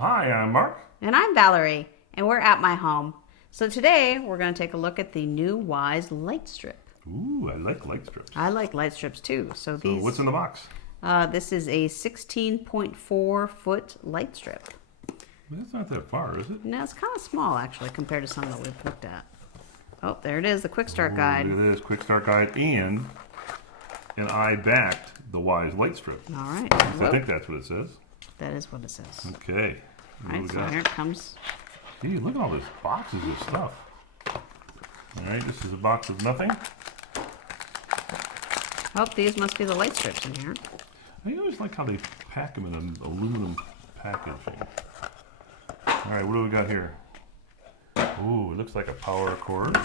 Hi, I'm Mark. And I'm Valerie, and we're at my home. So today we're going to take a look at the new Wyze Light Strip. Ooh, I like light strips. I like light strips too. So what's in the box? This is a 16.4-foot light strip. That's not that far, is it? No, it's kind of small actually compared to some that we've looked at. Oh, there it is, the quick start guide. Look at this, quick start guide, and I backed the Wyze Light Strip. All right. I think that's what it says. That is what it says. Okay. All right, so here it comes. Gee, look at all these boxes of stuff. All right, this is a box of nothing. Oh, these must be the light strips in here. I always like how they pack them in an aluminum packaging. All right, what do we got here? Ooh, it looks like a power cord.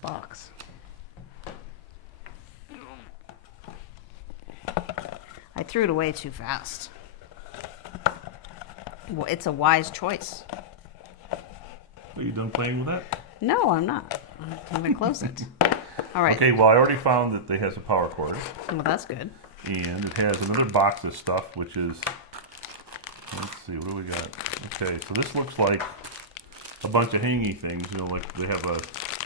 Box. I threw it away too fast. Well, it's a wise choice. Are you done playing with that? No, I'm not. I'm going to close it. All right. Okay, well, I already found that it has a power cord. Well, that's good. And it has another box of stuff, which is, let's see, what do we got? Okay, so this looks like a bunch of hangy things. You know, like they have a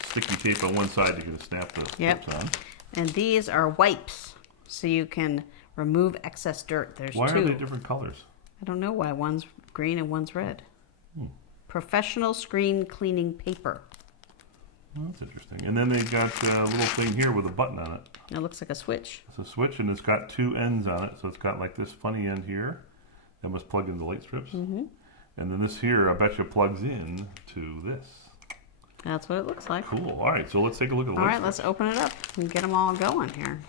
sticky tape on one side you can snap the strips on. And these are wipes, so you can remove excess dirt. There's Why two. are they different colors? I don't know why. One's green and one's red. Professional screen cleaning paper. Well, that's interesting. And then they got a little thing here with a button on it. It looks like a switch. It's a switch, and it's got two ends on it. So it's got like this funny end here that must plug into the light strips. And then this here, I bet you plugs in to this. That's what it looks like. Cool. All right, so let's take a look at the All light right, let's open it up and get them all going here.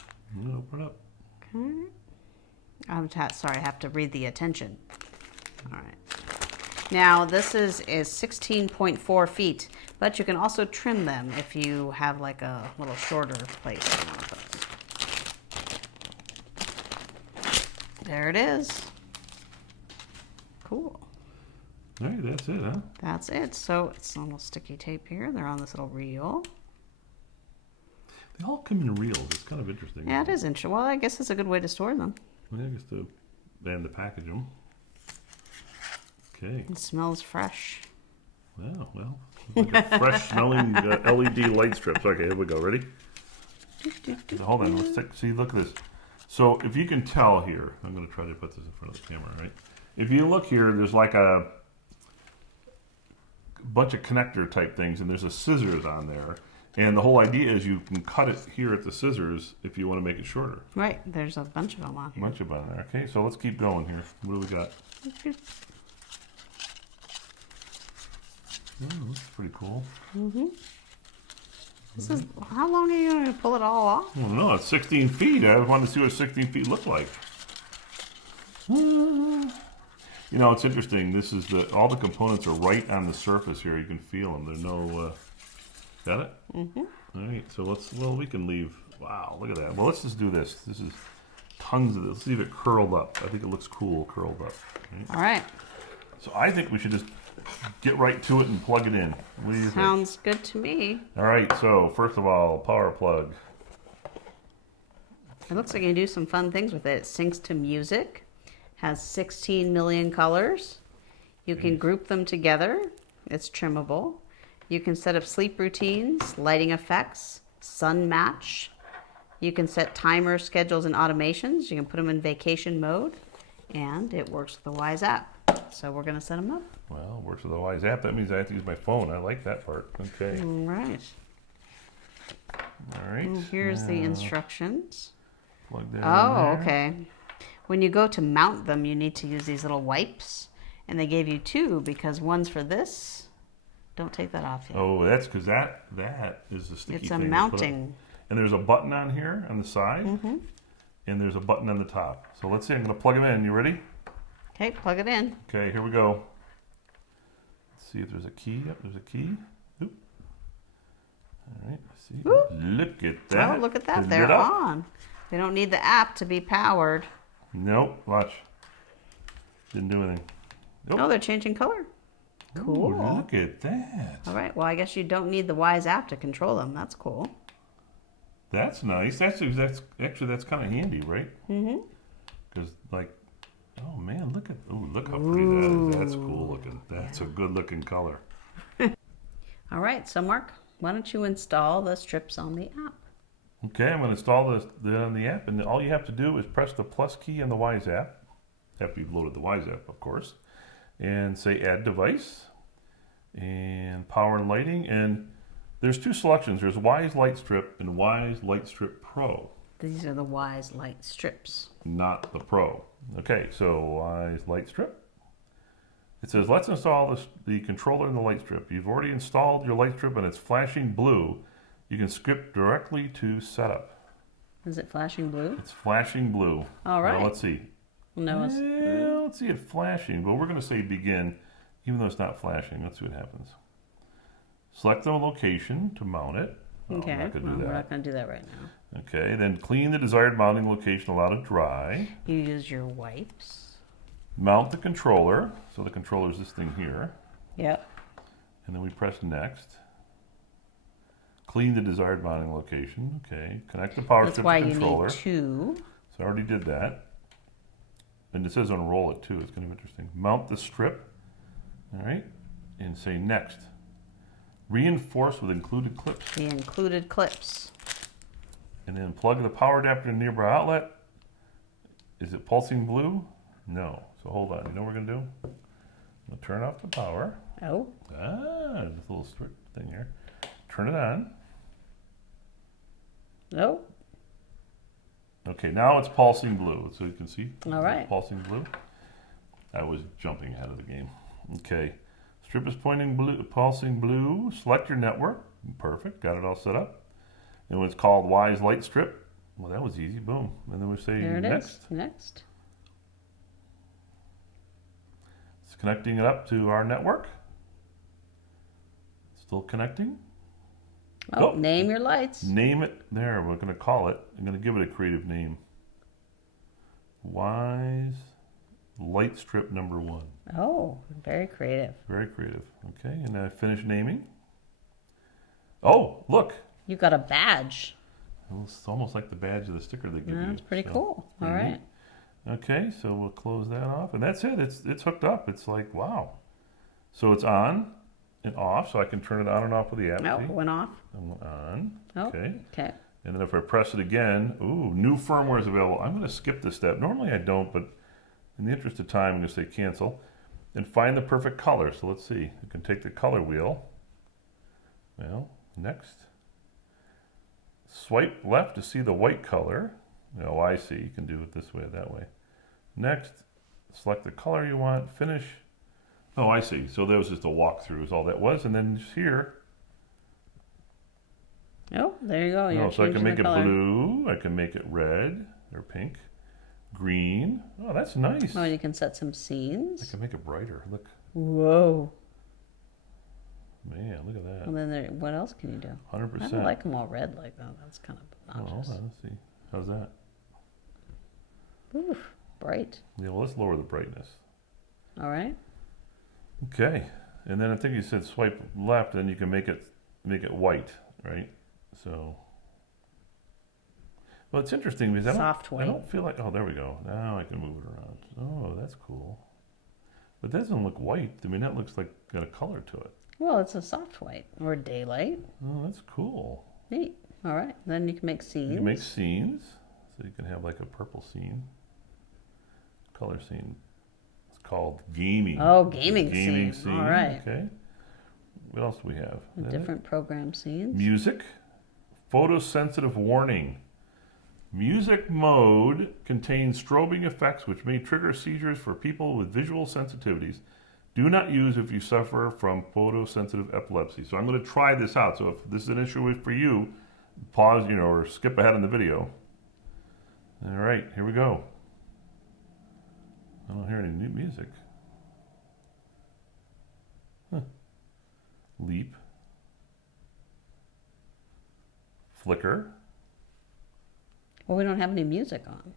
Open it up. Okay. Sorry, I have to read the attention. All right. Now, this is 16.4 feet, but you can also trim them if you have like a little shorter place. There it is. Cool. All right, that's it, huh? That's it. So it's almost sticky tape here. They're on this little reel. They all come in reels. It's kind of interesting. Yeah, it is interesting. Well, I guess it's a good way to store them. Yeah, I guess to package them. Okay. It smells fresh. Well, like a fresh smelling LED light strips. Okay, here we go. Ready? Hold on. Let's see. Look at this. So if you can tell here, I'm going to try to put this in front of the camera, right? If you look here, there's like a bunch of connector type things, and there's a scissors on there. And the whole idea is you can cut it here at the scissors if you want to make it shorter. Right. There's a bunch of them on here. A bunch of them on there. Okay, so let's keep going here. What do we got? Oh, this is pretty cool. This is, how long are you going to pull it all off? Well, no, it's 16 feet. I wanted to see what 16 feet looked like. You know, it's interesting. This is all the components are right on the surface here. You can feel them. There's no, got it? All right, so we can leave. Wow, look at that. Well, let's just do this. This is tons of this. Let's leave it curled up. I think it looks cool curled up. All right. So I think we should just get right to it and plug it in. What do you think? Sounds good to me. All right, so first of all, power plug. It looks like you can do some fun things with it. It syncs to music, has 16 million colors. You can group them together. It's trimmable. You can set up sleep routines, lighting effects, sun match. You can set timer schedules and automations. You can put them in vacation mode, and it works with the Wyze app. So we're going to set them up. Well, it works with the Wyze app. That means I have to use my phone. I like that part. Okay. All right. All right. And here's the instructions. Plug that in Oh, there. okay. When you go to mount them, you need to use these little wipes. And they gave you two because one's for this. Don't take that off yet. Oh, that's because that is the sticky It's thing. a mounting. And there's a button on here on the side. And there's a button on the top. So let's see. I'm going to plug them in. You ready? Okay, plug it in. Okay, here we go. Let's see if there's a key. Yep, there's a key. Oop. All right, let's see. Oop. Look at that. Oh, look at that. It's They're lit up. on. They don't need the app to be powered. Nope, watch. Didn't do anything. Nope. Oh, they're changing color. Cool. Ooh, look at that. All right, well, I guess you don't need the Wyze app to control them. That's cool. That's nice. That's kind of handy, right? Mm-hmm. Because like Oh man, look at, oh, look how pretty that is. That's cool looking. That's a good looking color. All right, so Mark, why don't you install the strips on the app? Okay, I'm going to install this on the app, and all you have to do is press the plus key in the Wyze app, after you've loaded the Wyze app, of course, and say add device, and power and lighting, and there's two selections. There's Wyze Light Strip and Wyze Light Strip Pro. These are the Wyze Light Strips. Not the Pro. Okay, so Wyze Light Strip. It says, let's install the controller and the light strip. You've already installed your light strip and it's flashing blue. You can skip directly to setup. Is it flashing blue? It's flashing blue. All right. Now let's see. No, Let's see it flashing, but we're going to say begin, even though it's not flashing. Let's see what happens. Select the location to mount it. okay. I'm not going to do that. We're not going to do that right now. Okay, then clean the desired mounting location, allow to dry. You use your wipes. Mount the controller. So the controller is this thing here. Yep. And then we press next. Clean the desired mounting location. Okay. Connect the power strip to the controller. That's why you need two. So I already did that. And it says unroll it too. It's going to be interesting. Mount the strip. All right. And say next. Reinforce with included clips. The included clips. And then plug the power adapter in the nearby outlet. Is it pulsing blue? No. So hold on. You know what we're going to do? We'll turn off the power. Oh. There's a little strip thing here. Turn it on. Oh. Okay, now it's pulsing blue. So you can see. All right. Pulsing blue. I was jumping ahead of the game. Okay. Strip is pointing blue, pulsing blue. Select your network. Perfect. Got it all set up. And it's called Wyze Light Strip. Well, that was easy. Boom. And then we say There it next. is. Next. It's connecting it up to our network. Still connecting. Oh, name your lights. Name it. There, we're going to call it. I'm going to give it a creative name. Wyze Light Strip number 1. Oh, very creative. Very creative. Okay, and I finish naming. Oh, look. You got a badge. It's almost like the badge of the sticker they give you. That's pretty cool. All right. Okay, so we'll close that off. And that's it. It's hooked up. It's like, wow. So it's on and off, so I can turn it on and off with the app. Oh, it went off. On. Oh, Okay. okay. And then if I press it again, ooh, new firmware is available. I'm going to skip this step. Normally I don't, but in the interest of time, I'm going to say cancel. And find the perfect color. So let's see. I can take the color wheel. Well, next. Swipe left to see the white color. Oh, I see. You can do it this way, that way. Next, select the color you want. Finish. Oh, I see. So that was just a walkthrough is all that was. And then just here. Oh, there you go. You're So I can make it color. blue. I can make it red or pink. Green. Oh, that's nice. Oh, and you can set some I scenes. can make it brighter. Look. Whoa. Man, look at that. And then there, what else can you do? 100%. I don't like them all red like that. That's kind of Well, hold obnoxious. on, let's see. How's that? Oof, bright. Yeah, well, let's lower the brightness. All right. Okay. And then I think you said swipe left, and you can make it white, right? So, well, it's interesting because Soft I white. don't feel like, oh, there we go. Now I can move it around. Oh, that's cool. But that doesn't look white. I mean, that looks like got a color to it. Well, it's a soft white or daylight. Oh, that's cool. Neat. All right. Then you can make scenes. You can make scenes. So you can have like a purple scene. Color scene. It's called gaming. Oh, gaming Gaming scene. scene. All right. Okay. What else do we have? Is that it? Different program scenes. Music. Photosensitive warning. Music mode contains strobing effects which may trigger seizures for people with visual sensitivities. Do not use if you suffer from photosensitive epilepsy. So I'm going to try this out. So if this is an issue for you, pause, or skip ahead in the video. All right, here we go. I don't hear any new music. Huh. Leap. Flicker. Well, we don't have any music on.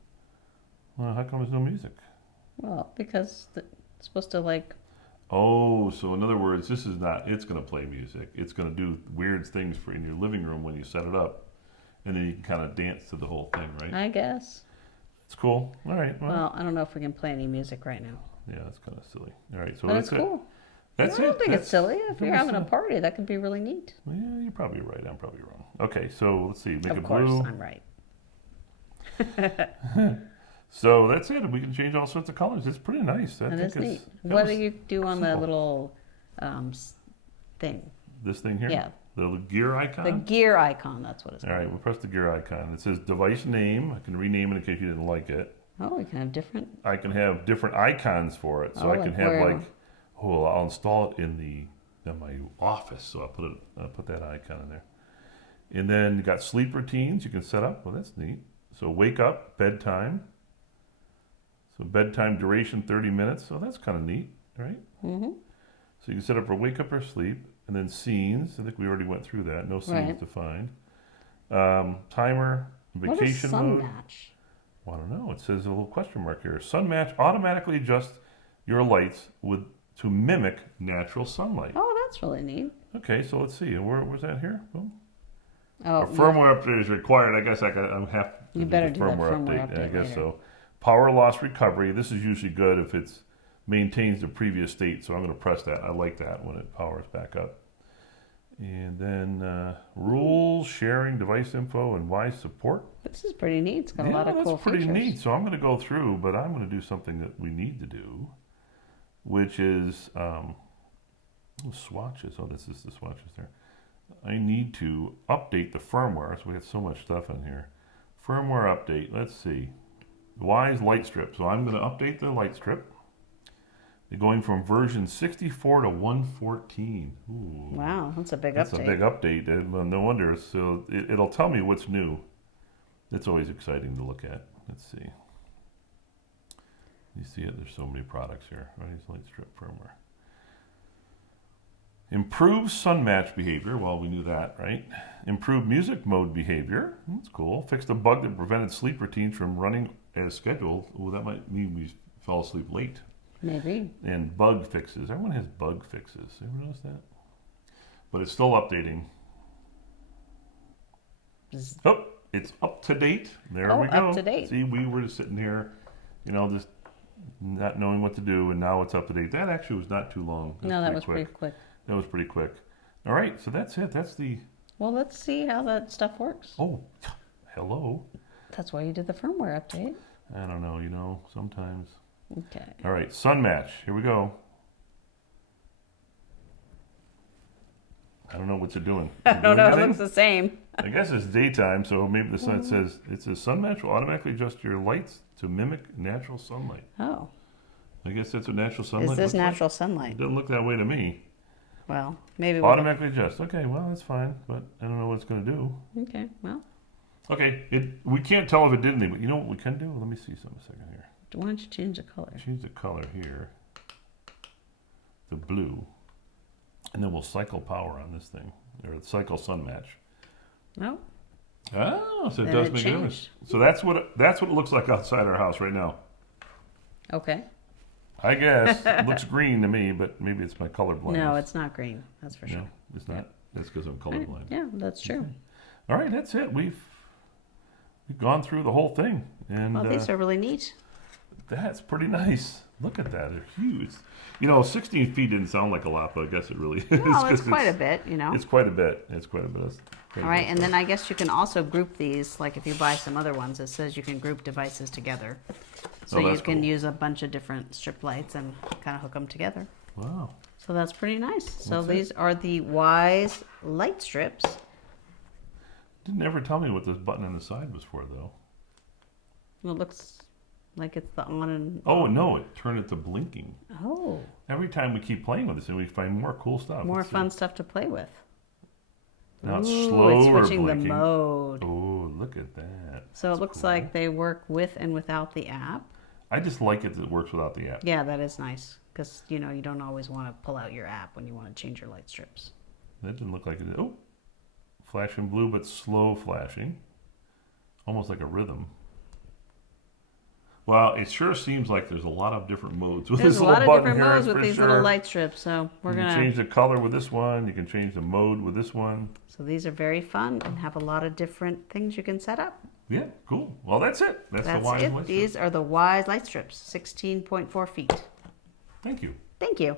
Well, how come there's no music? Well, because it's supposed to like. Oh, so in other words, this is not, it's going to play music. It's going to do weird things for in your living room when you set it up. And then you can kind of dance to the whole thing, right? I guess. It's cool. All right. Well, I don't know if we can play any music right now. Yeah, that's kind of silly. All right, so But that's it's cool. That's I don't think That's, it's silly. If you're having a silly. party, that could be really neat. Yeah, you're probably right. I'm probably wrong. Okay, so let's see. Make Of it course, blue. I'm right. So that's it. We can change all sorts of colors. It's pretty nice. That is neat. that What was do you do on the simple. little thing? This thing here? Yeah. The little gear icon? The gear icon, that's what it's All called. right, we'll press the gear icon. It says device name. I can rename it in case you didn't like it. Oh, we can have different. I can have different icons for it. So Oh, I can like have where? like, oh, I'll install it in my office. So I'll put that icon in there. And then you got sleep routines you can set up. Well, that's neat. So wake up, bedtime. So bedtime duration 30 minutes. So that's kind of neat, right? Mm-hmm. So you can set up for wake up or sleep. And then scenes. I think we already went through that. No scenes Right. defined. Timer, What is vacation sun mode. match? Well, I don't know. It says a little question mark here. Sun match automatically adjusts your lights to mimic natural sunlight. Oh, that's really neat. Okay, so let's see. Where's that here? Boom. Oh, A firmware update is required. I guess I'm half. You better do that firmware update I guess later. so. Power loss recovery. This is usually good if it's maintains the previous state. So I'm going to press that. I like that when it powers back up. And then rules, sharing, device info, and Wyze support. This is pretty neat. It's got a lot of cool that's pretty features. neat. So I'm going to go through, but I'm going to do something that we need to do, which is swatches. Oh, this is the swatches there. I need to update the firmware. So we got so much stuff in here. Firmware update. Let's see. Wyze Light Strip. So I'm going to update the light strip. They're going from version 64 to 114. Ooh. Wow, that's a big That's update. a big update. No wonder. So it'll tell me what's new. It's always exciting to look at. Let's see. You see it? There's so many products here. Wyze Light Strip firmware. Improve sun match behavior. Well, we knew that, right? Improve music mode behavior. That's cool. Fixed a bug that prevented sleep routines from running as scheduled. Oh, that might mean we fell asleep late. Maybe. And bug fixes. Everyone has bug fixes. Ever notice that? But it's still updating. Zzz. Oh, it's up to date. There Oh, we go. up to date. See, we were just sitting here, just not knowing what to do, and now it's up to date. That actually was not too long. No, that was pretty quick. That was pretty quick. All right, so that's it. That's the. Well, let's see how that stuff works. Oh, hello. That's why you did the firmware update. I don't know, sometimes. Okay. All right, sun match. Here we go. I don't know what you're doing. I don't know. It looks the same. I guess it's daytime, so maybe the sun says it says sun match will automatically adjust your lights to mimic natural sunlight. Oh. I guess that's what natural sunlight Is this looks like. natural sunlight? It doesn't look that way to me. Well, maybe we'll... Automatically adjust. Okay, well that's fine, but I don't know what it's going to do. Okay, well, Okay, we can't tell if it did anything, but you know what we can do? Let me see something a second here. why don't you change the color? Change the color here, the blue, and then we'll cycle power on this thing, or cycle sun match. No? Oh, so it Then does it make a difference. changed. So that's what it looks like outside our house right now. Okay. I guess it looks green to me, but maybe it's my color blindness. No, it's not green. That's for sure. No, it's not. That's because I'm All right, colorblind. yeah, that's true. All right, that's it. We've gone through the whole thing, and Well, these are really neat. that's pretty nice. Look at that; they're huge. 16 feet didn't sound like a lot, but I guess it really is. Well, it's 'cause quite a bit, It's quite a bit. It's quite a bit. That's crazy. All right, and then I guess you can also group these, like if you buy some other ones, it says you can group devices together. So Oh, you that's can cool. use a bunch of different strip lights and kind of hook them together. Wow. So that's pretty nice. So What's that? these are the Wyze Light Strips. Didn't ever tell me what this button on the side was for, though. Well, it looks like it's the on and... Oh no! It turned it to blinking. Oh, Every time we keep playing with this, and we find more cool stuff. more Let's see. fun stuff to play with. Now it's Ooh, slow it's or switching the blinking. mode. Oh, look at that. So it That's looks cool. like they work with and without the app. I just like it that it works without the app. Yeah, that is nice because you don't always want to pull out your app when you want to change your light strips. That didn't look like it. Oh, flashing blue, but slow flashing. Almost like a rhythm. Well, it sure seems like there's a lot of different modes with There's this a little lot of button different here, modes with for these sure. little light strips, so we're You can gonna. change the color with this one. You can change the mode with this one. So these are very fun and have a lot of different things you can set up. Yeah, cool. Well, that's it. That's the That's Wyze it. Light Strip. These are the Wyze Light Strips, 16.4 feet. Thank you. Thank you.